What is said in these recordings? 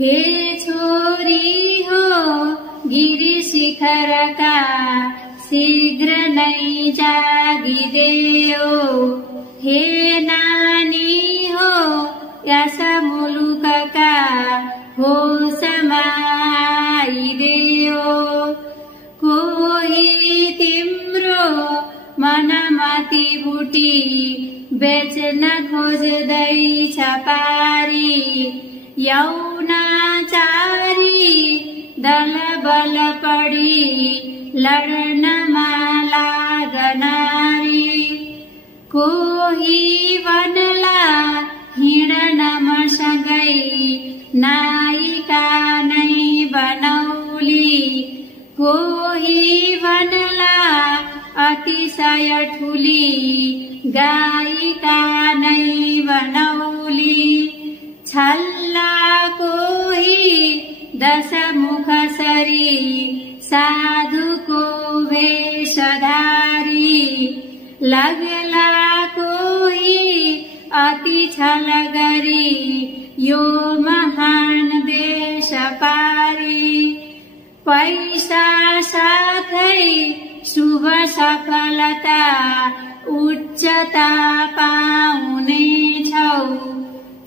हे छोरी हो गिरी शिखरका शीघ्र नै जागिदेऊ। हे नानी हो यस मुलुकका होसमा आइदेऊ। कोही तिम्रो मनमती बुटी बेच्न खोज्दैछ पारी। यौनाचारी दल बल पडी लड्नमा लागनारी। कोही बनला हिँड्न मसँगै नायिका नै बनौली। कोही बनला अतिशय ठुली गायिका नै बनौली। छल्ला कोही दशमुख सरी साधुको वेशधारी। लगला कोही अति छल गरी यो महान देश पारी। पैसा साथै शुभ सफलता उच्चता पाउनेछौ।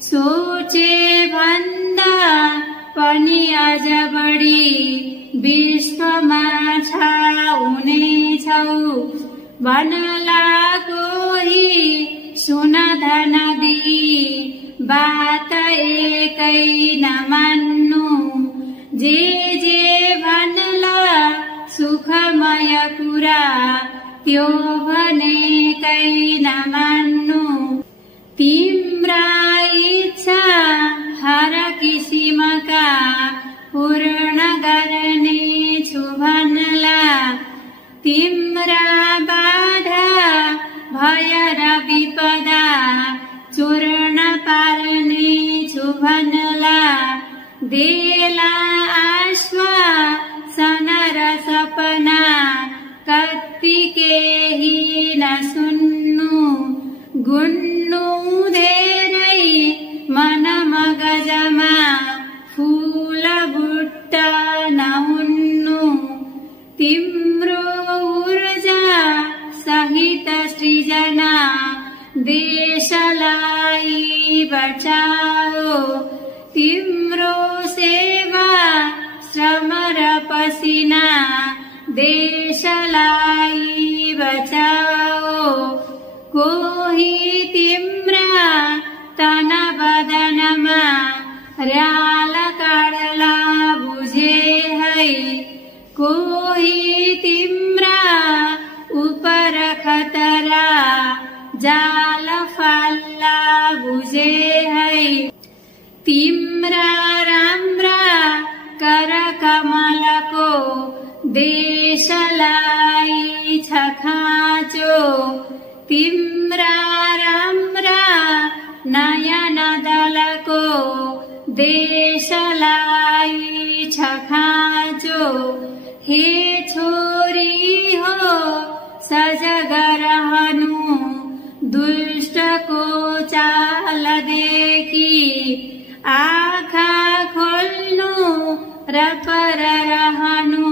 सोचे भन्दा पनि अझ बढी विश्वमा छाउनेछौ। बनला कोही सुन धन दिई बात एकै नमान्नु। जे भन्ला सुखमय कुरा त्यो भनेकै नमान्नु। तिम्रा इच्छा हर किसिमका पूर्ण गर्नेछु भन्ला। तिम्रा बाधा भय र विपदा चूर्ण पार्नेछु भन्ला। देला आश्वासन र सपना कति केही नसुन्नु। गुन्नु धेरै मन मगजमा फूल बुट्टा नहुन्नु। तिम्रो ऊर्जा सहित सृजना देशलाई बचाओ। तिम्रो सेवा श्रम र पसिना देशलाई बचाओ। कोही तिम्रा तन बदनमा र्याल काढला बुझे है। कोही तिम्रा उपर खतरा जाल फाल्ला बुझे है। तिम्रा राम्रा कर कमलको देशलाई छ खाँचो। तिम्रा राम्रा नयन दलको देशलाई छ खाँचो। हे छोरी हो सजग रहनु दुष्टको चाल देखी। आँखा खोल्नु र पर रहनु